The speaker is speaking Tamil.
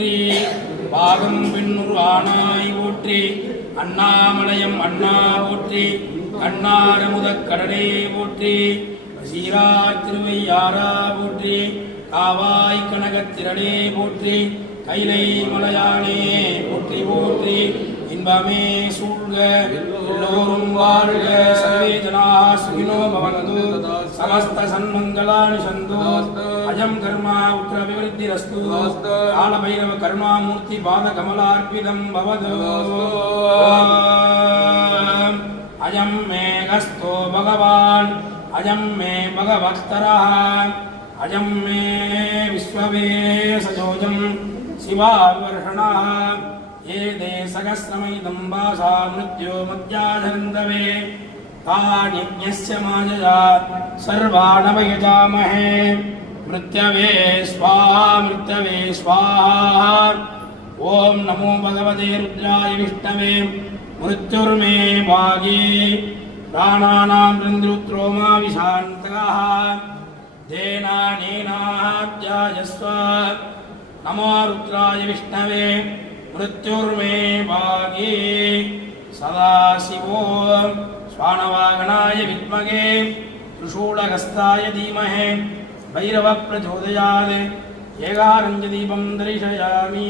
போற்றி பாகம் பின்னுரு ஆனாய் போற்றி அண்ணாமலையம் அண்ணா போற்றி கண்ணாரமுதக் கடலே போற்றி சீரா திருவையாரா போற்றி காவாய் கனகத்திரளே போற்றி கைலை மலையானே போற்றி போற்றி இன்பமே சூழ்க எல்லோரும் வாழ்க சர்வே ஜனாः சுகினோ பவந்து சமஸ்த சன்மங்களானி சந்து அஜம் கர்மா உக்ர விவருத்திரஸ்து காலபைரவ கருணாமூர்த்தி பாத கமலார்ப்பிதம் பவது அஜம் மே கஸ்தோ பகவான் அஜம் மே பகவக்தரः அஜம் மே விஸ்வவே சஜோஜம் சிவாவர்ஷணः ஏதே சகஸ்ரமைதம் வாசா மிருத்யோ மத்யாதரந்தவே தானியஸ்ய மாயயா சர்வாணவயஜாமஹே மிருத்யவே ஸ்வாஹா ஓம் நமோ பகவதே ருத்ராய விஷ்ணவே மிருத்யுர்மே பாகி பிராணானாம் ருத்ரோமா விசாந்தகः தேனானேனாத்யாயஸ்வ நமோ ருத்ராய விஷ்ணவே மிருத்யுர்மே பாகி சதாசிவோ ஸ்வானவாகனாய வித்மகே த்ரிசூலஹஸ்தாய தீமஹே பைரவ பிரச்சோதயாத் ஏகாரஞ்ச தீபம் தரிசயாமி.